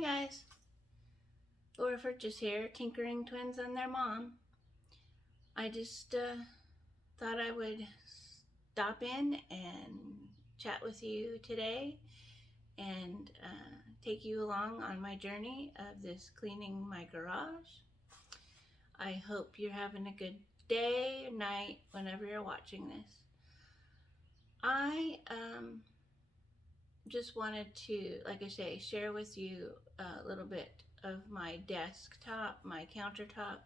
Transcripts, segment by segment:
Hi guys, Laura Furchess here, Tinkering Twins and their mom. I just thought I would stop in and chat with you today and take you along on my journey of this cleaning my garage. I hope you're having a good day or night whenever you're watching this. I just wanted to, like I say, share with you a little bit of my desktop, my countertop,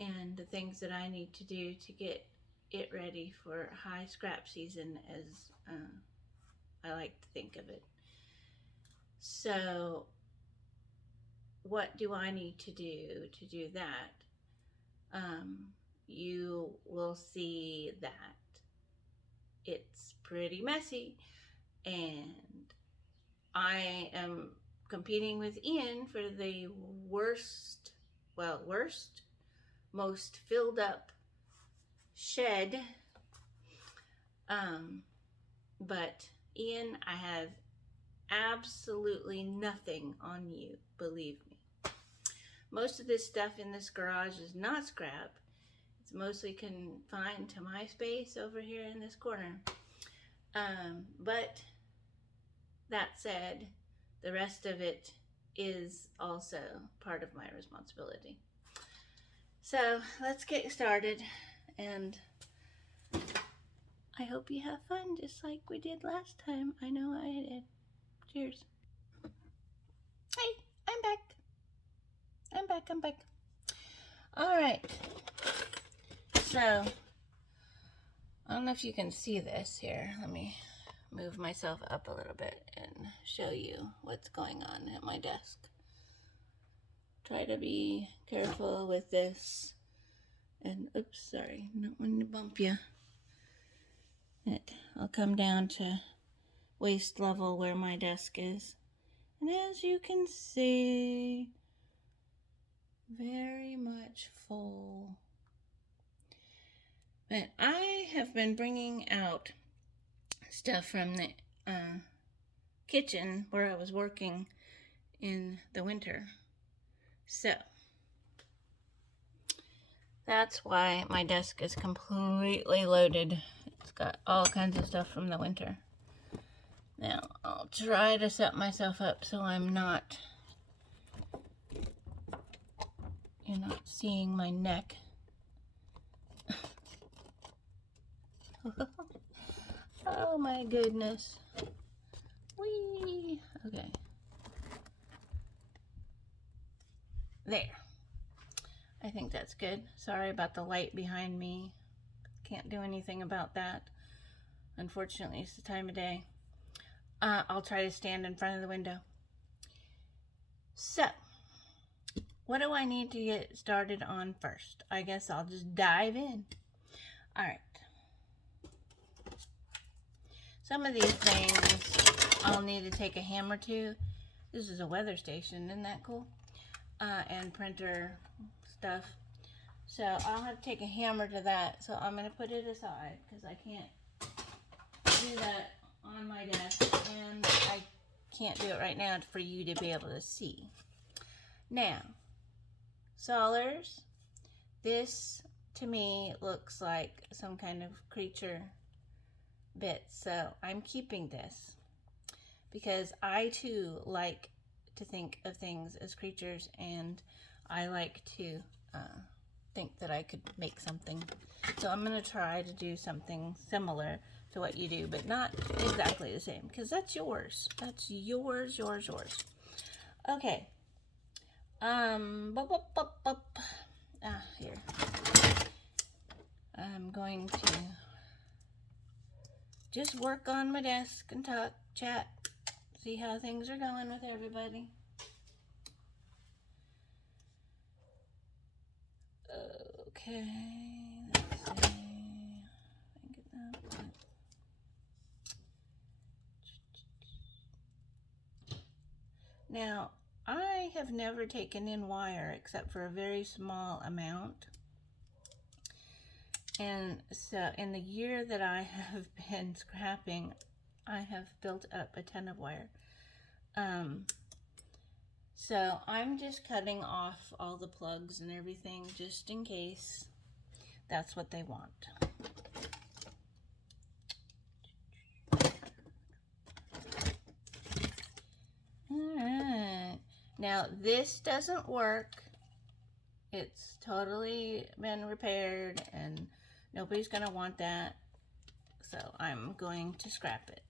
and the things that I need to do to get it ready for high scrap season, as I like to think of it. So what do I need to do that? You will see that it's pretty messy, and I am competing with Ian for the worst, most filled up shed. But Ian, I have absolutely nothing on you, believe me. Most of this stuff in this garage is not scrap. It's mostly confined to my space over here in this corner. But that said, the rest of it is also part of my responsibility. So let's get started, and I hope you have fun just like we did last time. I know I did. Cheers. Hey, I'm back. All right. So, I don't know if you can see this here. Let me move myself up a little bit and show you what's going on at my desk. Try to be careful with this. And, oops, sorry, don't want to bump you. I'll come down to waist level where my desk is. And as you can see, very much full. But I have been bringing out stuff from the kitchen where I was working in the winter. So that's why my desk is completely loaded. It's got all kinds of stuff from the winter. Now I'll try to set myself up so I'm not, you're not seeing my neck. Oh my goodness. Whee! Okay. There. I think that's good. Sorry about the light behind me. Can't do anything about that. Unfortunately, it's the time of day. I'll try to stand in front of the window. So, what do I need to get started on first? I guess I'll just dive in. All right. Some of these things I'll need to take a hammer to. This is a weather station, isn't that cool? And printer stuff. So I'll have to take a hammer to that. So I'm going to put it aside because I can't do that on my desk, and I can't do it right now for you to be able to see. Now, Solers, this to me looks like some kind of creature bit, so I'm keeping this because I too like to think of things as creatures, and I like to think that I could make something. So I'm going to try to do something similar to what you do, but not exactly the same, because that's yours. That's yours. Okay. Here. I'm going to just work on my desk and talk, chat, see how things are going with everybody. Okay, let's see. Now, I have never taken in wire except for a very small amount. And so in the year that I have been scrapping, I have built up a ton of wire. So I'm just cutting off all the plugs and everything just in case that's what they want. Alright, now this doesn't work. It's totally been repaired and nobody's gonna want that, so I'm going to scrap it.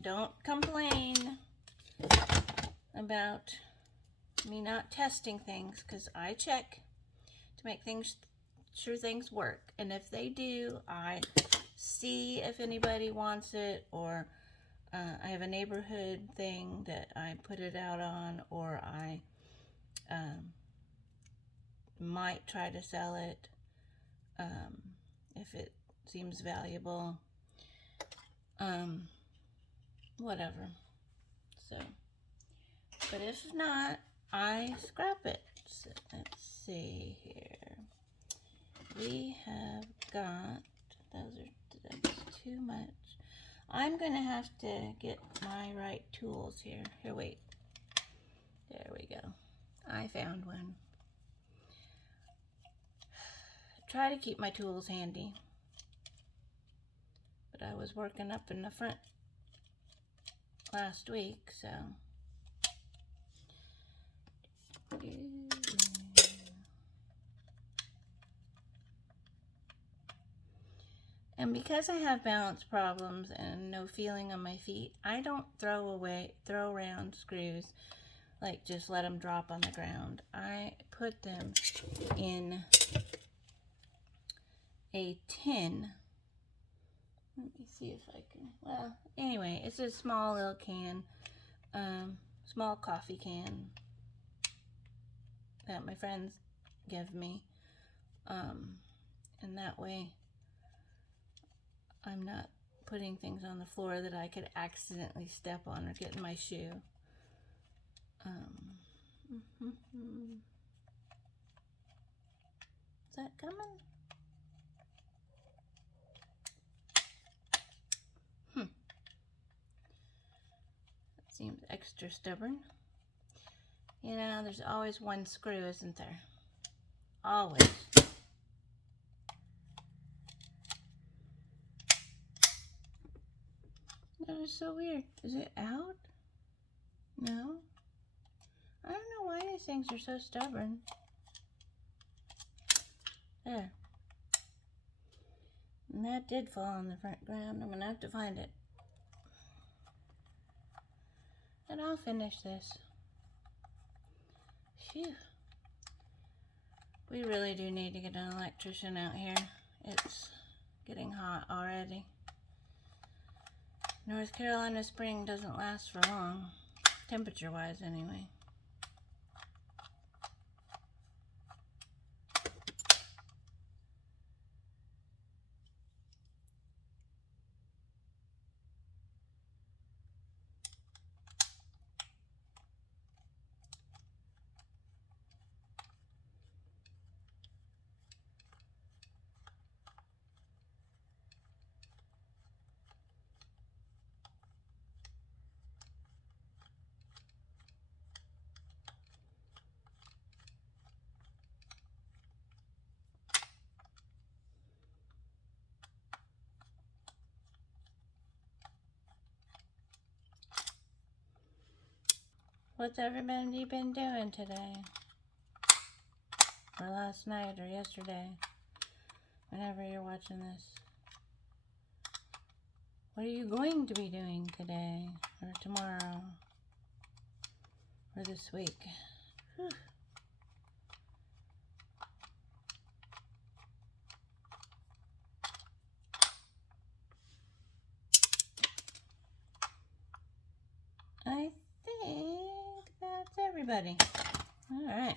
Don't complain about me not testing things, because I check to make sure things work, and if they do, I see if anybody wants it, or I have a neighborhood thing that I put it out on, or I might try to sell it if it seems valuable, whatever. So, but if not, I scrap it. So let's see here. We have got, that's too much. I'm gonna have to get my right tools here. Here, wait. There we go. I found one. Try to keep my tools handy. But I was working up in the front last week, so. And because I have balance problems and no feeling on my feet, I don't throw around screws, like just let them drop on the ground. I put them in a tin. Let me see if I can, well, anyway, it's a small little can, small coffee can that my friends give me, and that way I'm not putting things on the floor that I could accidentally step on or get in my shoe. Is that coming? That seems extra stubborn. You know, there's always one screw, isn't there? Always. That is so weird. Is it out? No? I don't know why these things are so stubborn. There. And that did fall on the front ground. I'm gonna have to find it. And I'll finish this. Phew. We really do need to get an electrician out here. It's getting hot already. North Carolina spring doesn't last for long, temperature-wise anyway. What's everybody been doing today? Or last night or yesterday? Whenever you're watching this. What are you going to be doing today? Or tomorrow? Or this week? Whew. I think that's everybody. All right.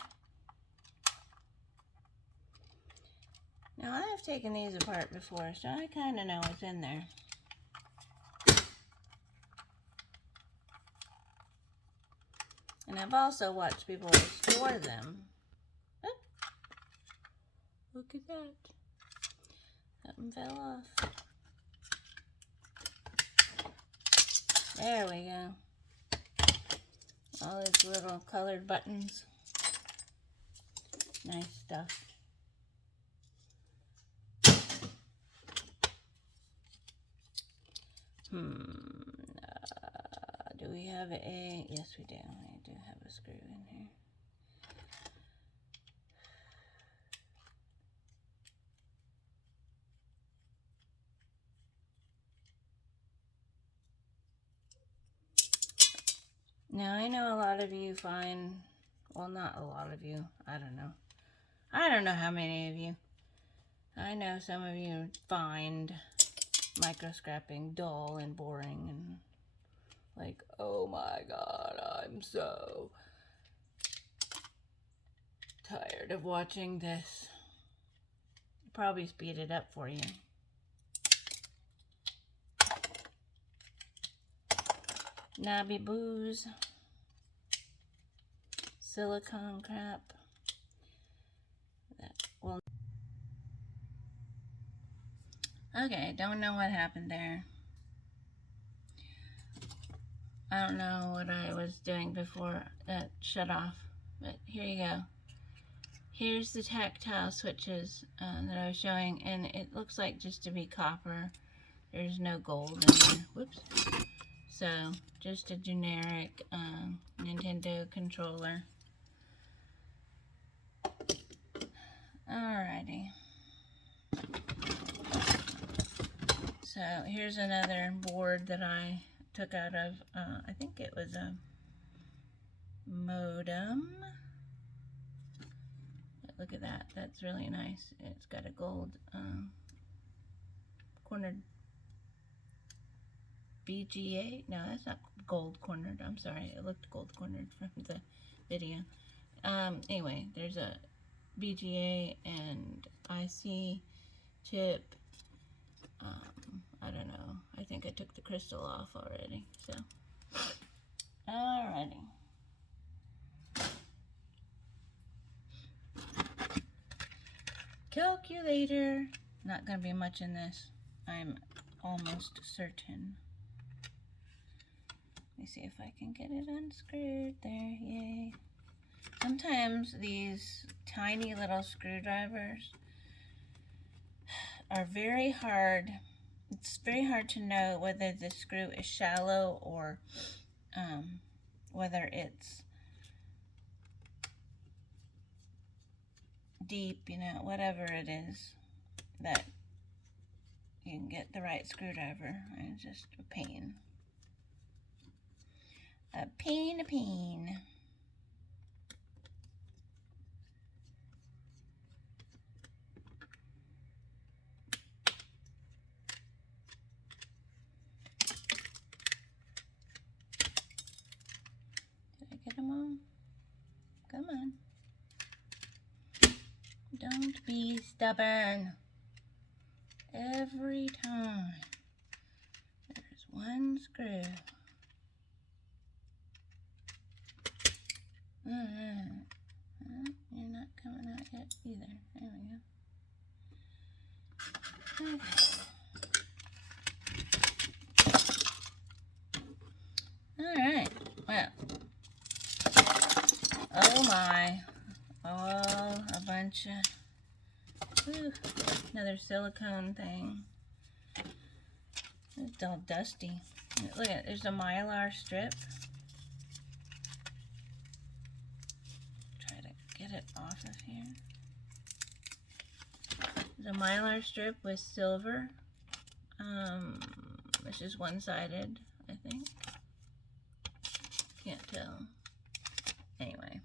Now, I have taken these apart before, so I kind of know what's in there. And I've also watched people store them. Oh, look at that. Something fell off. There we go. All these little colored buttons. Nice stuff. Do we have a... Yes, we do. We do have a screw in here. Now, I know a lot of you find... Well, not a lot of you. I don't know. I don't know how many of you. I know some of you find microscrapping dull and boring and like, oh my god, I'm so tired of watching this. Probably speed it up for you. Nabby booze. Silicone crap. That will... Okay, don't know what happened there. I don't know what I was doing before that shut off, but here you go. Here's the tactile switches that I was showing, and it looks like just to be copper. There's no gold in there. Whoops. So, just a generic Nintendo controller. Alrighty. So, here's another board that I took out of, I think it was a modem. Look at that. That's really nice. It's got a gold cornered BGA. No, that's not gold cornered. I'm sorry. It looked gold cornered from the video. Anyway, there's a BGA and IC chip. I don't know. I think I took the crystal off already. So, alrighty. Calculator. Not going to be much in this. I'm almost certain. Let me see if I can get it unscrewed there. Yay. Sometimes these tiny little screwdrivers are very hard. It's very hard to know whether the screw is shallow or whether it's deep, you know, whatever it is, that you can get the right screwdriver. It's just a pain. A pain, a pain. Did I get them all? Come on. Don't be stubborn. Every time. There's one screw. You're not coming out yet either. There we go. Okay. Alright. Well. Oh my. All a bunch of... Whew, another silicone thing. It's all dusty. Look at it. There's a mylar strip. Try to get it off of here. There's a mylar strip with silver. It's just one-sided, I think. Can't tell. Anyway,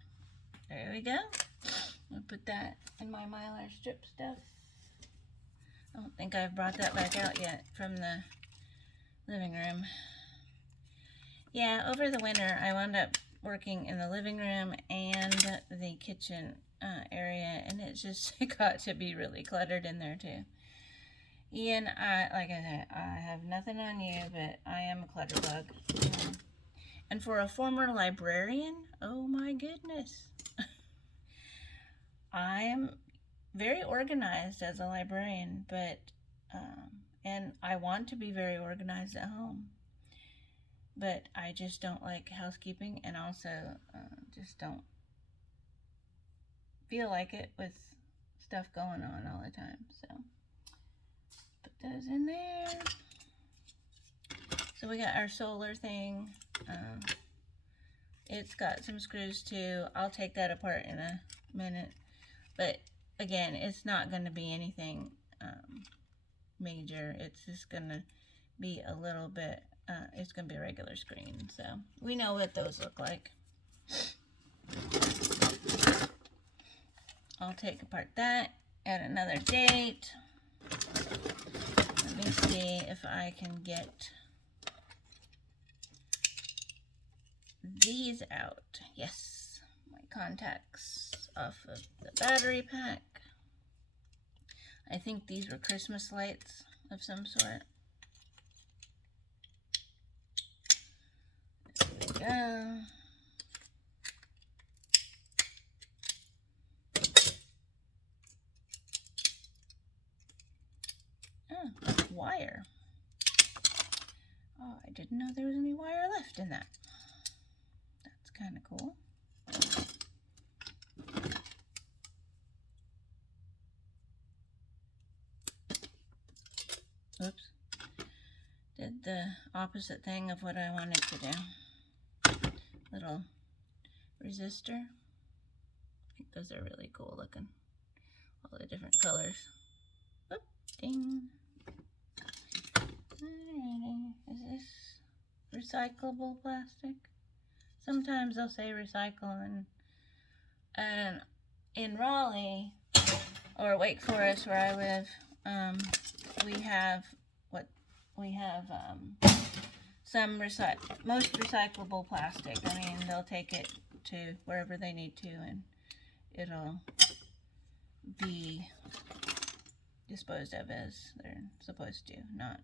there we go. I'll put that in my mylar strip stuff. I don't think I've brought that back out yet from the living room. Yeah, over the winter I wound up working in the living room and the kitchen area, and it just got to be really cluttered in there too. Ian, like I said, I have nothing on you, but I am a clutter bug. And for a former librarian, oh my goodness. I'm very organized as a librarian, but, and I want to be very organized at home. but I just don't like housekeeping, and also just don't feel like it with stuff going on all the time. So put those in there. So we got our solar thing. It's got some screws too. I'll take that apart in a minute. But again, it's not going to be anything major. It's just going to be a little bit, it's going to be a regular screen. So we know what those look like. I'll take apart that at another date. Let me see if I can get these out. Yes, my contacts off of the battery pack. I think these were Christmas lights of some sort. There we go. Oh, wire. Oh, I didn't know there was any wire left in that. That's kind of cool. Oops. Did the opposite thing of what I wanted to do. Little resistor. I think those are really cool looking. All the different colors. Oop, ding. Alrighty. Is this recyclable plastic? Sometimes they'll say recycle, and in Raleigh or Wake Forest where I live, we have most recyclable plastic. I mean, they'll take it to wherever they need to, and it'll be disposed of as they're supposed to, not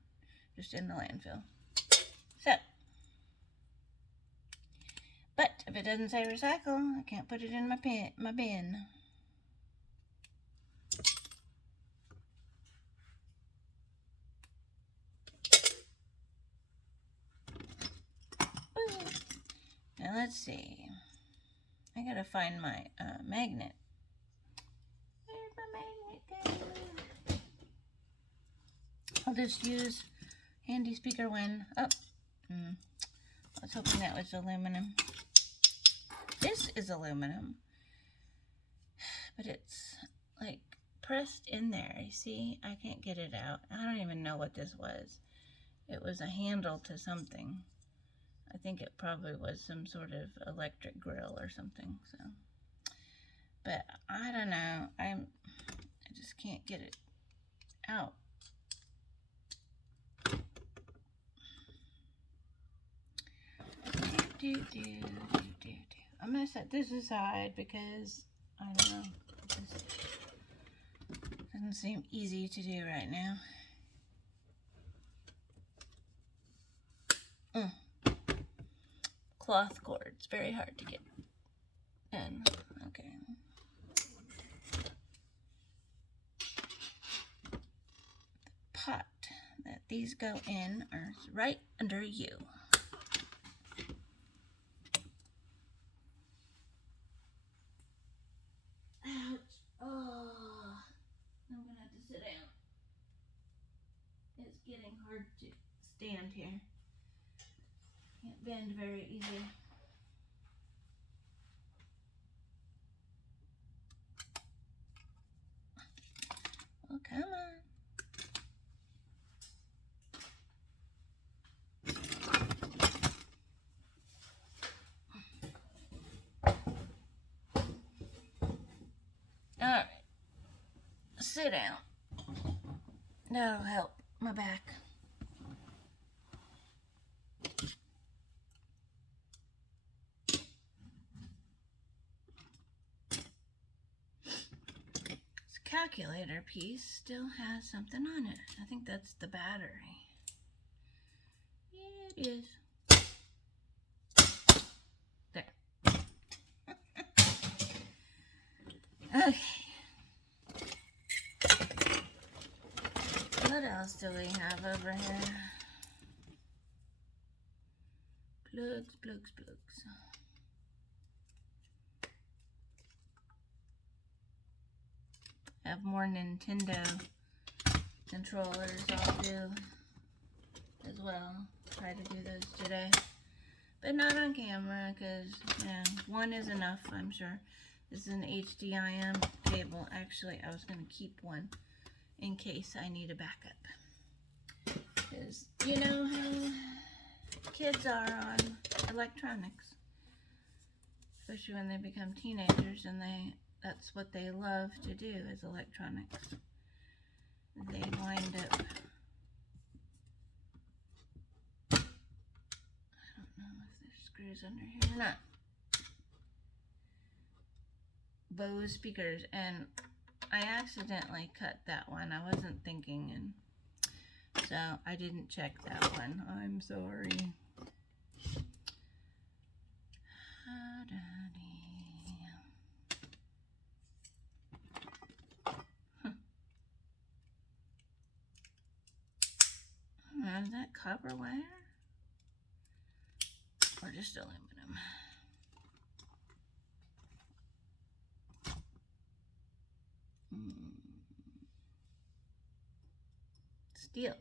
just in the landfill. So, but if it doesn't say recycle, I can't put it in my bin. Now let's see. I gotta find my magnet. Where's my magnet go? I'll just use handy speaker one. Oh, I was hoping that was aluminum. This is aluminum, but it's like pressed in there. You see, I can't get it out. I don't even know what this was. It was a handle to something. I think it probably was some sort of electric grill or something. So, but I don't know. I just can't get it out. I'm gonna set this aside because I don't know. It doesn't seem easy to do right now. Cloth cord. It's very hard to get in. Okay. The pot that these go in are right under you. Ouch. Oh, I'm gonna have to sit down. It's getting hard to stand here. Can't bend very easy. Oh, come on. All right. Sit down. That'll help my back. Calculator piece still has something on it. I think that's the battery. Yeah, it is. There. Okay. What else do we have over here? Plugs, plugs, plugs. I have more Nintendo controllers I'll do as well. Try to do those today. But not on camera because, yeah, one is enough, I'm sure. This is an HDMI cable. Actually, I was going to keep one in case I need a backup. Because you know how kids are on electronics. Especially when they become teenagers and that's what they love to do is electronics. They wind up, I don't know if there's screws under here or not. Bose speakers, and I accidentally cut that one. I wasn't thinking, and so I didn't check that one. I'm sorry. Is that copper wire? Or just aluminum? Steel.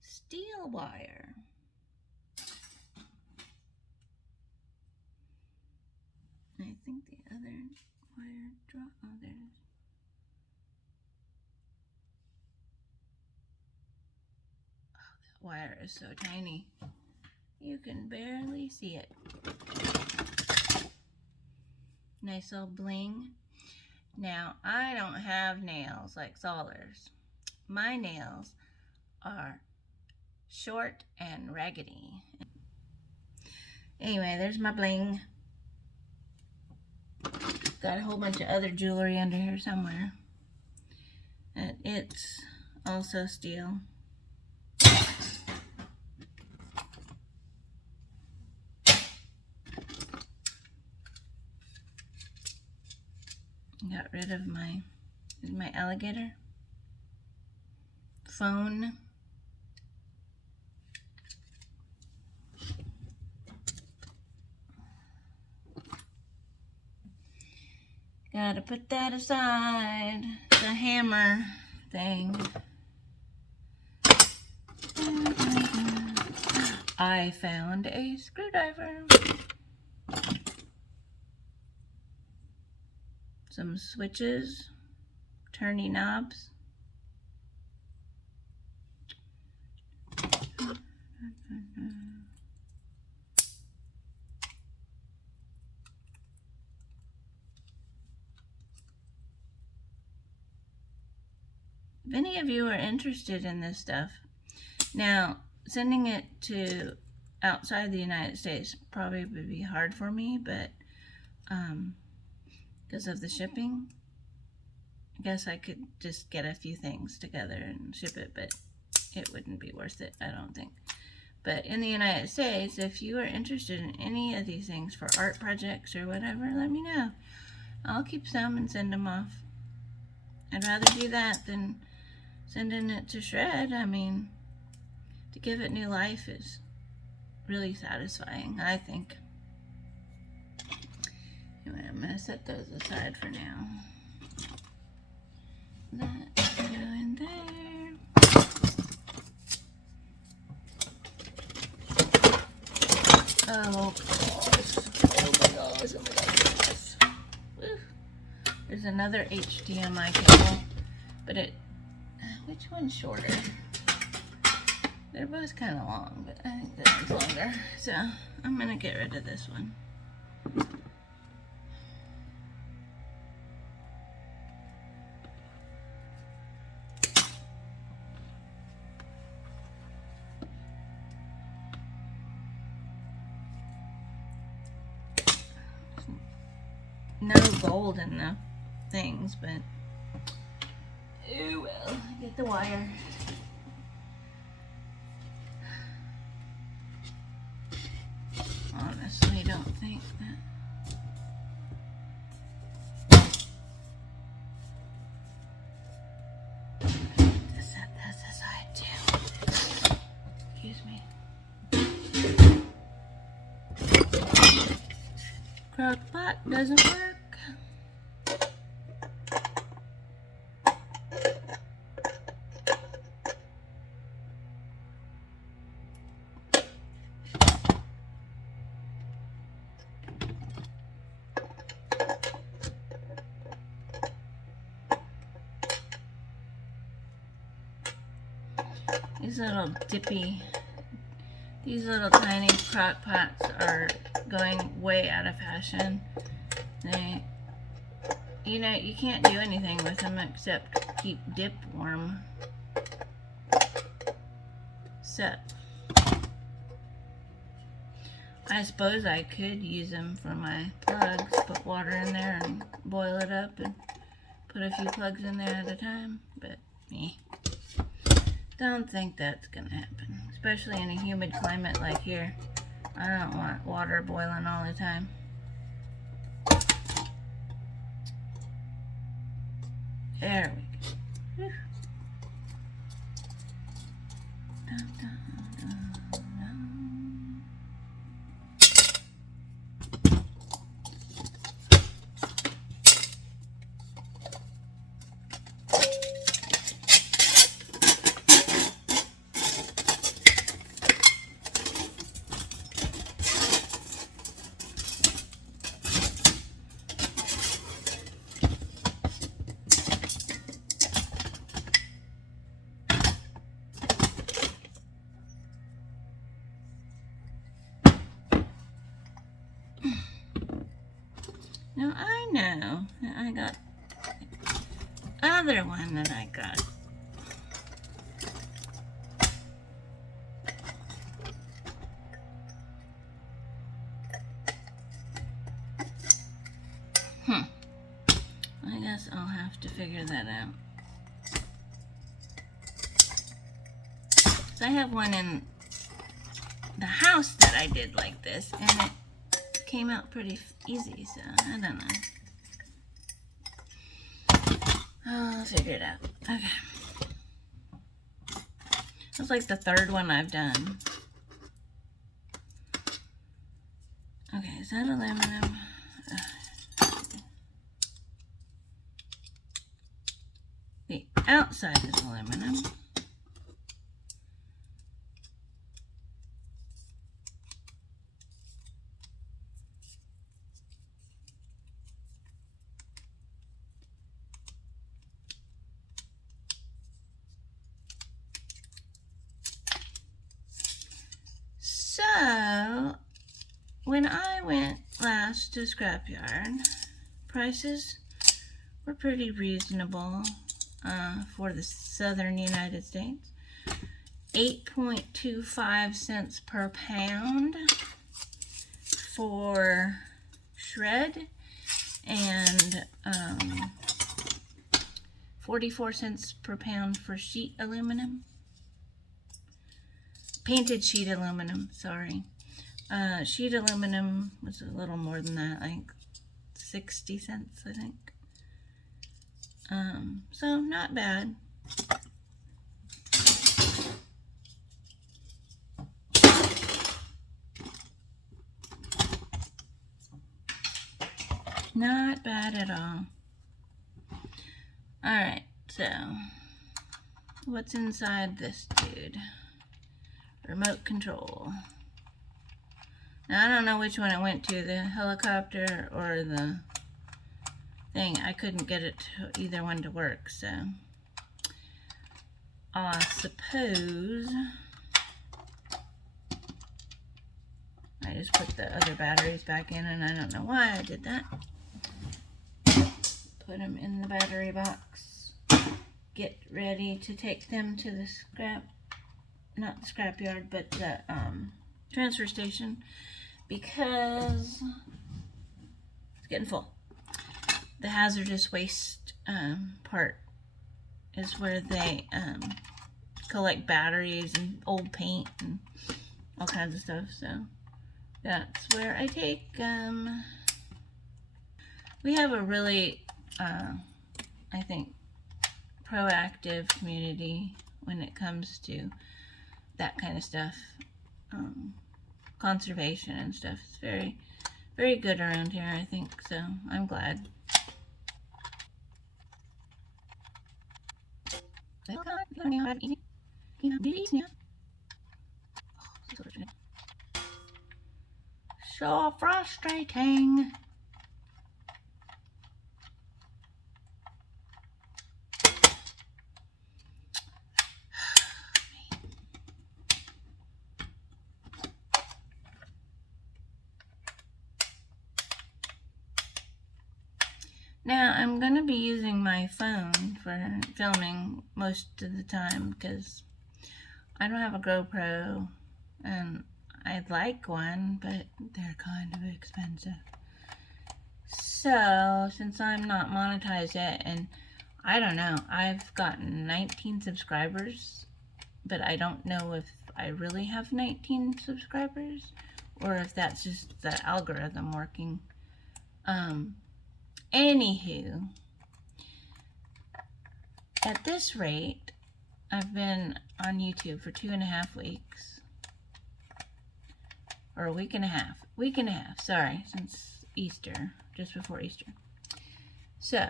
Steel wire. I think the other wire dropped. Oh, there's. Oh, that wire is so tiny. You can barely see it. Nice little bling. Now, I don't have nails like Zollers. My nails are short and raggedy. Anyway, there's my bling. Got a whole bunch of other jewelry under here somewhere. And it's also steel. Got rid of my alligator phone. Gotta put that aside. The hammer thing. I found a screwdriver. Some switches, turning knobs. If any of you are interested in this stuff, now sending it to outside the United States probably would be hard for me, but because of the shipping, I guess I could just get a few things together and ship it, but it wouldn't be worth it, I don't think. But in the United States, if you are interested in any of these things for art projects or whatever, let me know. I'll keep some and send them off. I'd rather do that than sending it to shred. I mean, to give it new life is really satisfying, I think. Anyway, I'm going to set those aside for now. That go in there. Oh my gosh. Woo. There's another HDMI cable, but which one's shorter? They're both kind of long, but I think this one's longer. So I'm gonna get rid of this one. No gold in the things, but oh well. Get the wire. Honestly, don't think that. To set this aside too. Excuse me. crock pot doesn't work. These little tiny crock pots are going way out of fashion. You know, you can't do anything with them except keep dip warm. So, I suppose I could use them for my plugs, put water in there and boil it up and put a few plugs in there at a time, but don't think that's gonna happen, especially in a humid climate like here. I don't want water boiling all the time. There we go. Dun, dun, dun, dun. Now I know that I got the other one that I got. I guess I'll have to figure that out. So I have one in the house that I did like this, and it came out pretty easy, so I don't know. I'll figure it out. Okay. That's like the third one I've done. Okay, is that aluminum? The outside is aluminum. So, when I went last to Scrapyard, prices were pretty reasonable for the southern United States. 8.25 cents per pound for shred, and 44 cents per pound for sheet aluminum. Painted sheet aluminum, sorry. Sheet aluminum was a little more than that, like 60 cents, I think. So not bad. Not bad at all. Alright, so what's inside this dude? Remote control. Now I don't know which one it went to, the helicopter or the thing. I couldn't get it to either one to work, so I suppose I just put the other batteries back in, and I don't know why I did that. Put them in the battery box. Get ready to take them to the not the scrapyard, but the transfer station, because it's getting full. The hazardous waste part is where they collect batteries and old paint and all kinds of stuff, so that's where I take them. We have a really, I think, proactive community when it comes to that kind of stuff. Conservation and stuff. It's very, very good around here, I think, so I'm glad. So frustrating. Now, I'm going to be using my phone for filming most of the time because I don't have a GoPro, and I'd like one, but they're kind of expensive. So, since I'm not monetized yet, and I don't know, I've gotten 19 subscribers, but I don't know if I really have 19 subscribers or if that's just the algorithm working. Anywho, at this rate, I've been on YouTube for 2.5 weeks, or a week and a half, sorry, since Easter, just before Easter. So,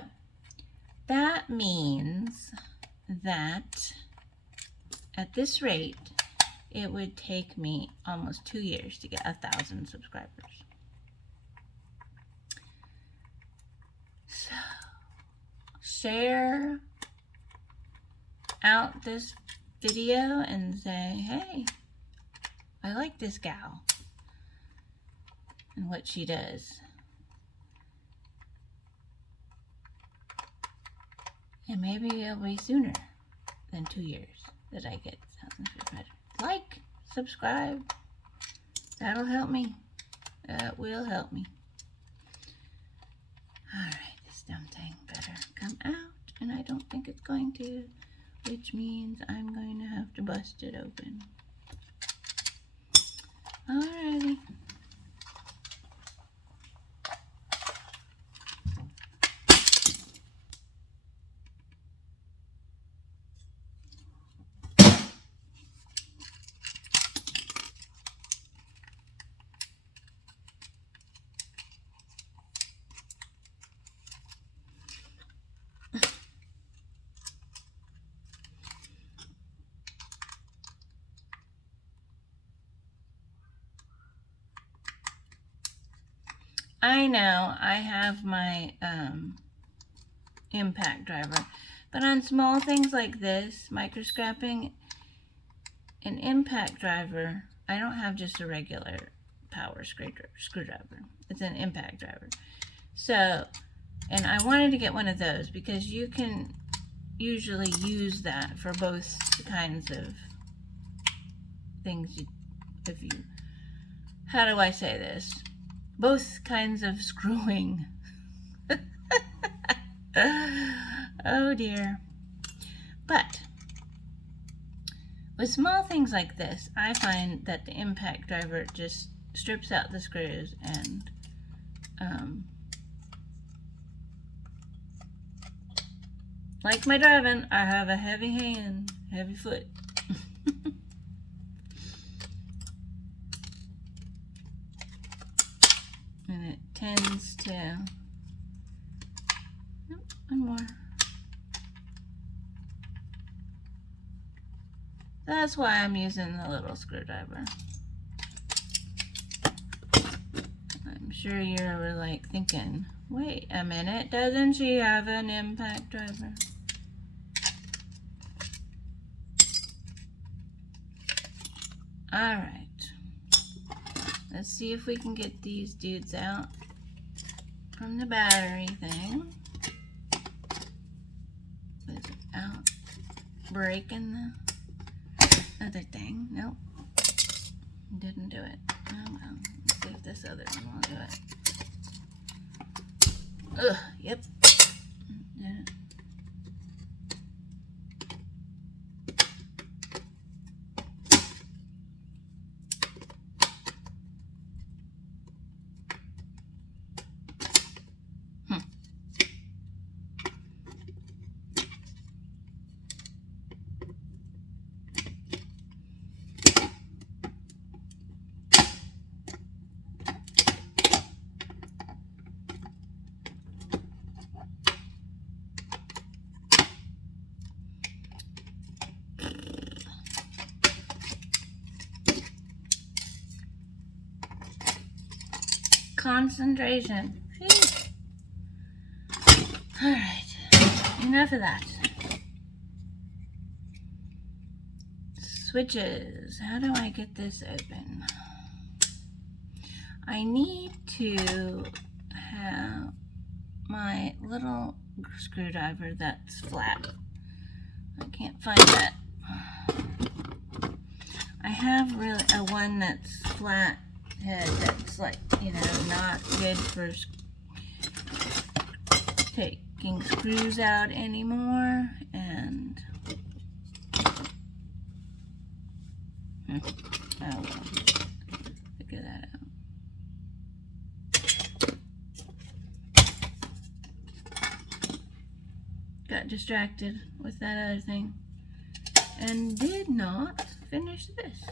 that means that at this rate, it would take me almost 2 years to get 1,000 subscribers. So, share out this video and say, hey, I like this gal and what she does. And maybe it'll be sooner than 2 years that I get 1,000 subscribers. Like, subscribe. That'll help me. That will help me. Alright, this dumb thing better come out. And I don't think it's going to, which means I'm going to have to bust it open. Alrighty. I know I have my impact driver, but on small things like this, microscrapping, an impact driver, I don't have just a regular power screwdriver. It's an impact driver. So, and I wanted to get one of those because you can usually use that for both kinds of things. How do I say this? Both kinds of screwing. Oh dear. But with small things like this, I find that the impact driver just strips out the screws and like my driving, I have a heavy hand, heavy foot. And it tends to, one more. That's why I'm using the little screwdriver. I'm sure you're like thinking, wait a minute, doesn't she have an impact driver? Alright. Let's see if we can get these dudes out from the battery thing without breaking the other thing. Nope. Didn't do it. Oh well. Let's see if this other one will do it. Ugh, yep. Did it. concentration. Alright, enough of that. Switches. How do I get this open? I need to have my little screwdriver that's flat. I can't find that. I have really a one that's flat head that's like, you know, not good for taking screws out anymore, and oh well, figure that out. Got distracted with that other thing and did not finish this.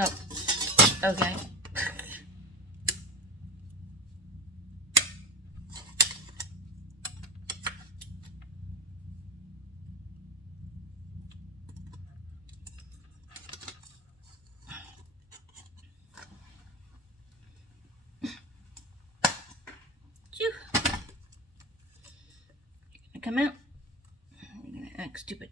Oh, okay. You're gonna come out. You're gonna act stupid.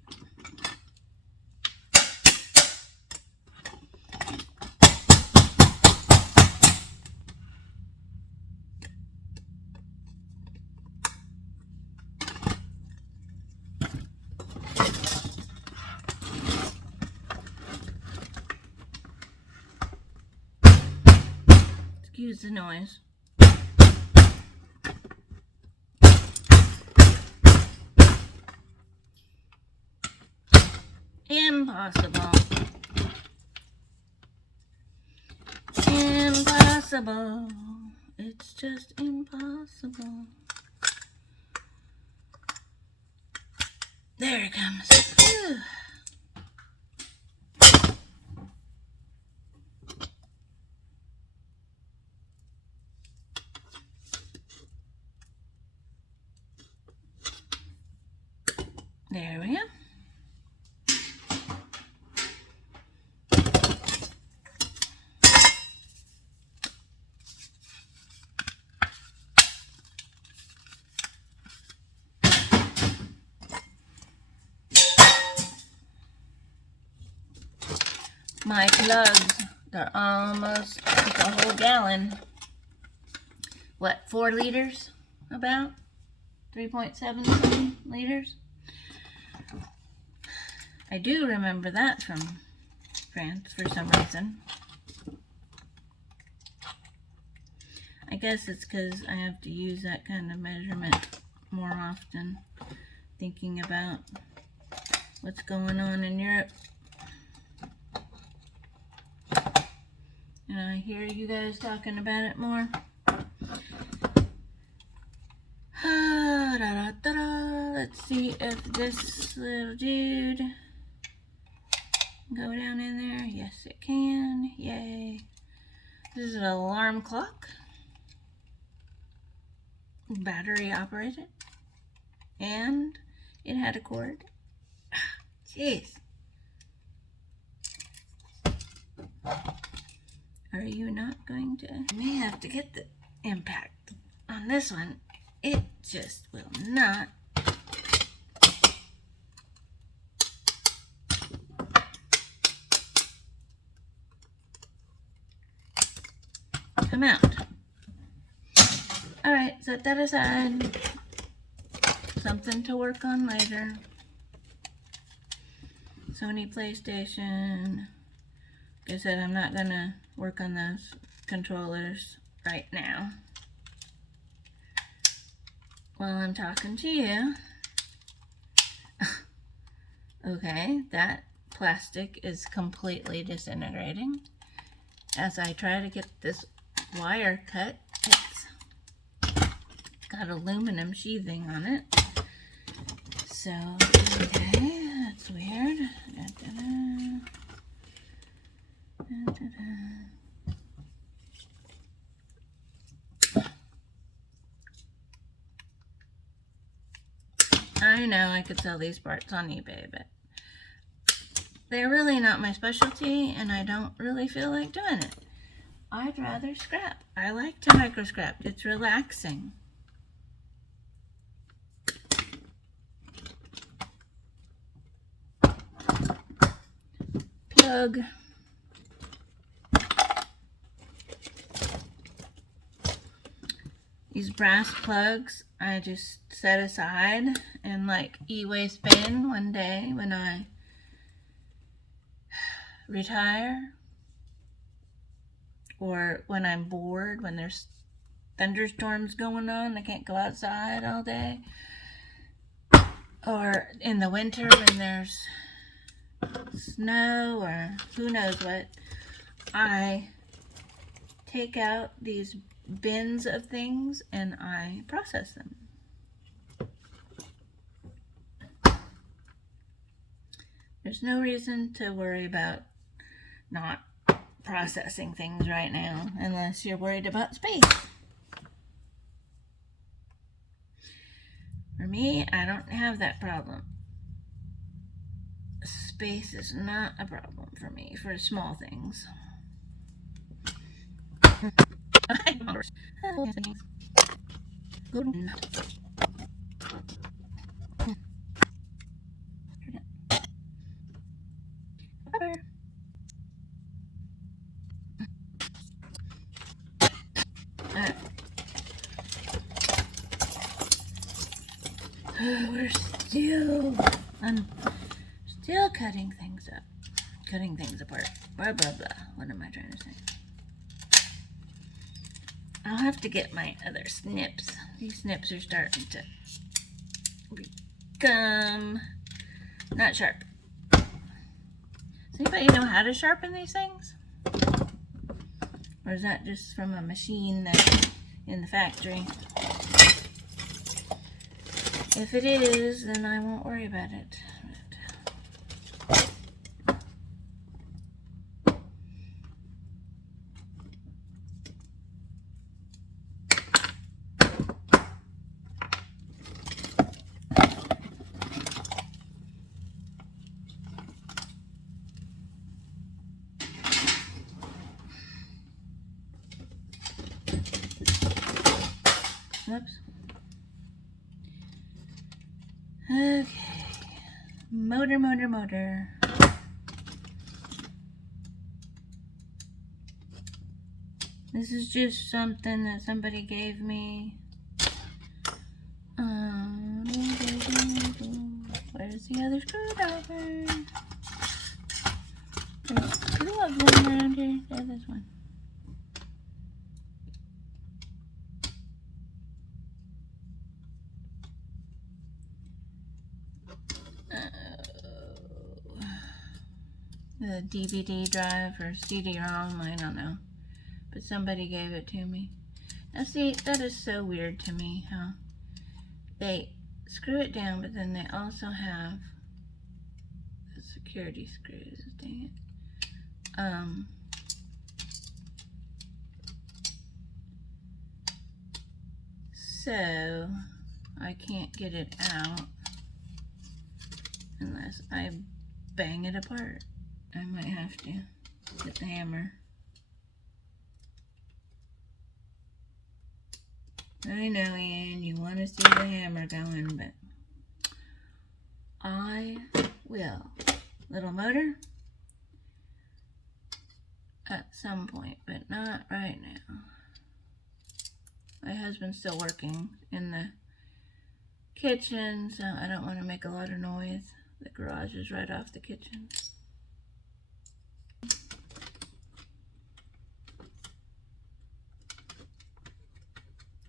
Excuse the noise. Impossible. Impossible. It's just impossible. There it comes. Whew. There we go. My plugs, they're almost like a whole gallon. What, 4 liters? About 3.7 liters. I do remember that from France for some reason. I guess it's because I have to use that kind of measurement more often, thinking about what's going on in Europe. And I hear you guys talking about it more. Let's see if this little dude can go down in there. Yes, it can. Yay. This is an alarm clock. Battery operated. And it had a cord. Jeez. Are you not going to? I may have to get the impact on this one. It just will not. Come out. Alright, set that aside. Something to work on later. Sony PlayStation. Like I said, I'm not gonna work on those controllers right now while I'm talking to you. Okay, that plastic is completely disintegrating. As I try to get this wire cut, it's got aluminum sheathing on it. So, okay, that's weird. I you know I could sell these parts on eBay, but they're really not my specialty, and I don't really feel like doing it. I'd rather scrap. I like to micro scrap. It's relaxing. Plug. These brass plugs I just set aside and like e-waste bin one day when I retire, or when I'm bored, when there's thunderstorms going on, I can't go outside all day, or in the winter when there's snow or who knows what. I take out these bins of things and I process them. There's no reason to worry about not processing things right now unless you're worried about space. For me, I don't have that problem. Space is not a problem for me for small things. We're still cutting things up, cutting things apart. Blah blah blah. What am I trying to say? I'll have to get my other snips. These snips are starting to become not sharp. Does anybody know how to sharpen these things? Or is that just from a machine that's in the factory? If it is, then I won't worry about it. Oops. Okay. Motor. This is just something that somebody gave me. Where's the other screwdriver? There's two of them around here. There's this one. The DVD drive or CD-ROM, I don't know. But somebody gave it to me. Now see, that is so weird to me, how they screw it down, but then they also have the security screws, dang it. So I can't get it out unless I bang it apart. I might have to get the hammer. I know, Ian, you want to see the hammer going, but I will. Little motor at some point, but not right now. My husband's still working in the kitchen, so I don't want to make a lot of noise. The garage is right off the kitchen.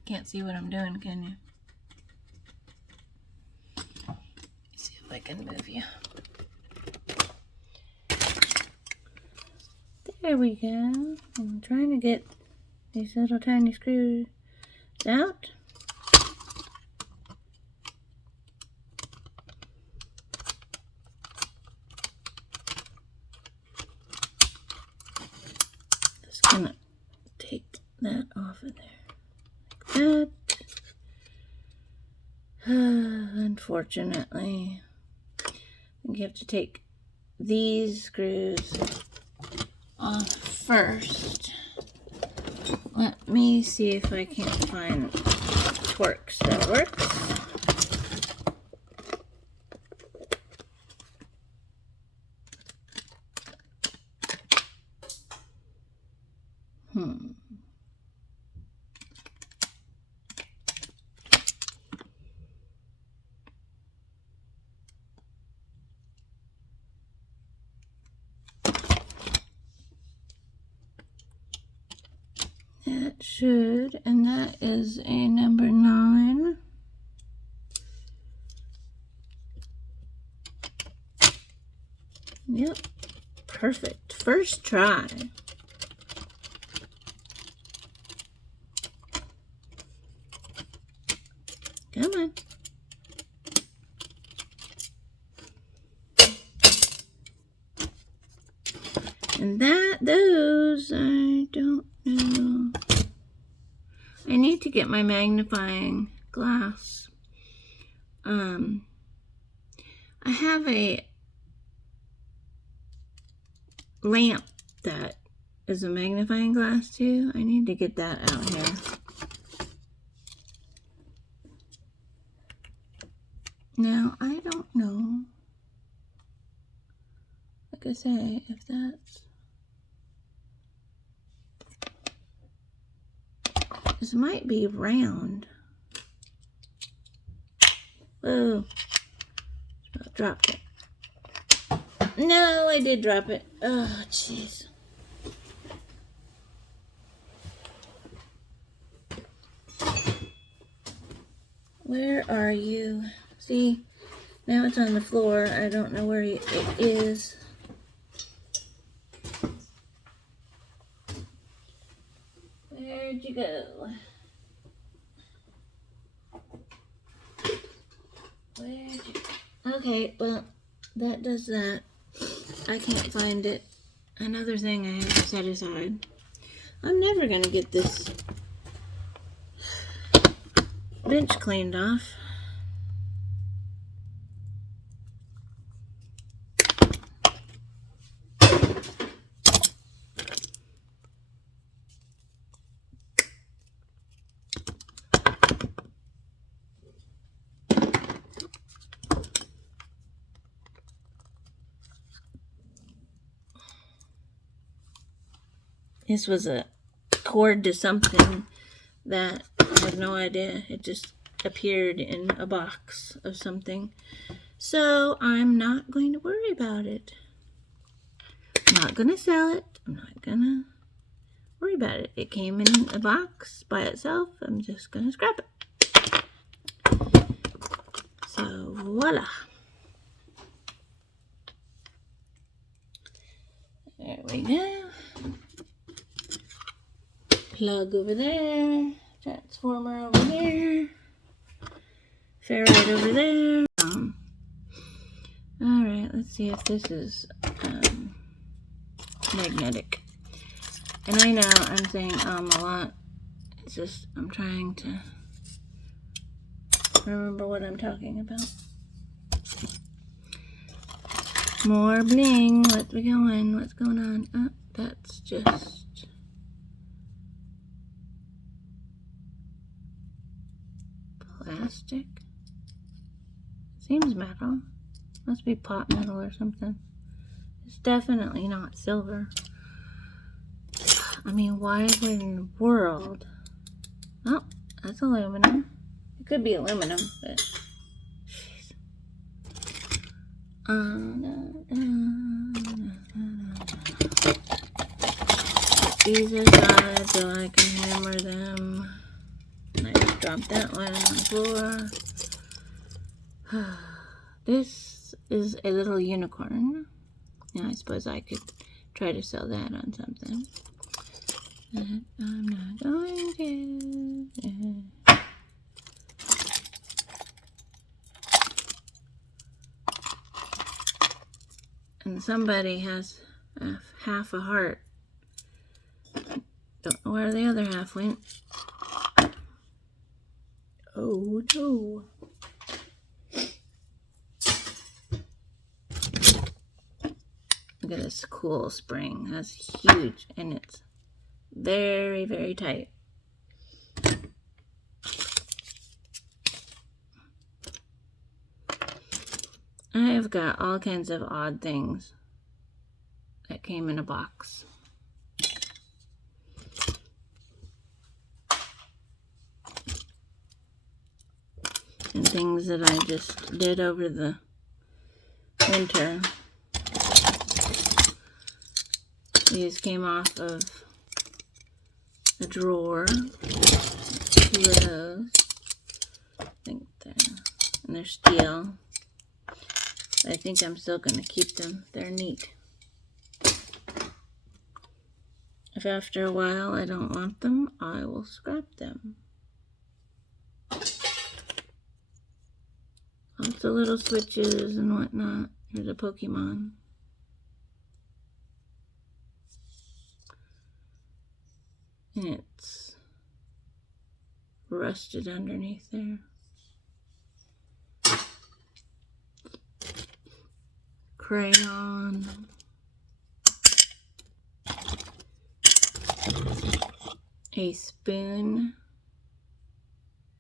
Can't see what I'm doing, can you? Let's see if I can move you. There we go. I'm trying to get these little tiny screws out. Just gonna take that off of there. Like that. Unfortunately. unfortunately. I think you have to take these screws off first. Let me see if I can't find Torx that works. That should, and that is a number 9. Yep, perfect. First try. Come on. And those, I don't know. I need to get my magnifying glass. I have a lamp that is a magnifying glass too. I need to get that out here. Now, I don't know. Like I say, if that's... This might be round. Whoa. I dropped it. No, I did drop it. Oh, jeez. Where are you? See, now it's on the floor. I don't know where it is. Where'd you go? Where'd you go? Okay, well, that does that. I can't find it. Another thing I have to set aside. I'm never going to get this bench cleaned off. This was a cord to something that I have no idea. It just appeared in a box of something. So I'm not going to worry about it. I'm not going to sell it. I'm not going to worry about it. It came in a box by itself. I'm just going to scrap it. So voila. There we go. Plug over there, transformer over there, ferrite over there. Alright, let's see if this is magnetic. And I know I'm saying a lot. It's just I'm trying to remember what I'm talking about. More bling. What's going? What's going on? Oh, that's just... plastic. Seems metal. Must be pot metal or something. It's definitely not silver. I mean, why in the world? Oh, that's aluminum. It could be aluminum, but jeez. Put these aside so I can hammer them. I just dropped that one on the floor. This is a little unicorn. Now I suppose I could try to sell that on something. But I'm not going to. And somebody has half a heart. Don't know where the other half went. Oh no. Look at this cool spring. That's huge, and it's very, very tight. I have got all kinds of odd things that came in a box. And things that I just did over the winter. These came off of a drawer. 2 of those. I think and they're steel. I think I'm still going to keep them. They're neat. If after a while I don't want them, I will scrap them. Lots of little switches and whatnot. Here's a Pokemon. And it's rusted underneath there. Crayon. A spoon.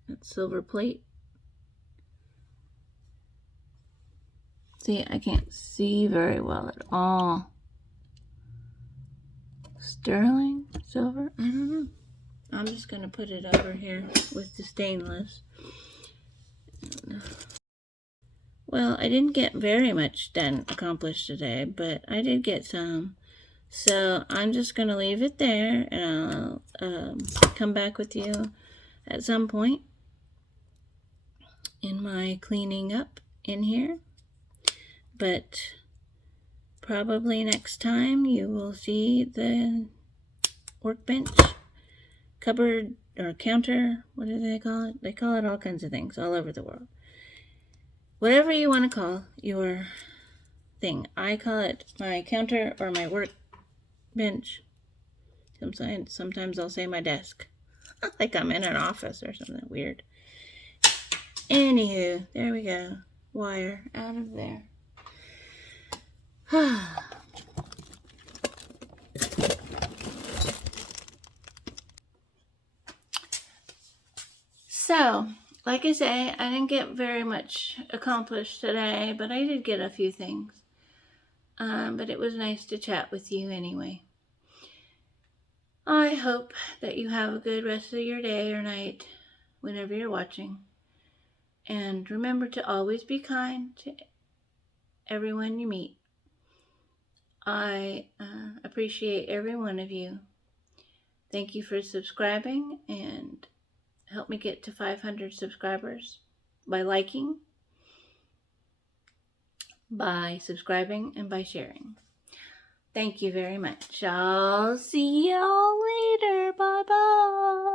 That's silver plate. See, I can't see very well at all. Sterling silver? I don't know. I'm just going to put it over here with the stainless. Well, I didn't get very much done accomplished today, but I did get some. So I'm just going to leave it there, and I'll come back with you at some point in my cleaning up in here. But probably next time you will see the workbench, cupboard, or counter. What do they call it? They call it all kinds of things all over the world. Whatever you want to call your thing. I call it my counter or my workbench. Sometimes I'll say my desk. Like I'm in an office or something weird. Anywho, there we go. Wire out of there. So, like I say, I didn't get very much accomplished today, but I did get a few things. But it was nice to chat with you anyway. I hope that you have a good rest of your day or night whenever you're watching. And remember to always be kind to everyone you meet. I appreciate every one of you. Thank you for subscribing and help me get to 500 subscribers by liking, by subscribing, and by sharing. Thank you very much. I'll see y'all later. Bye-bye.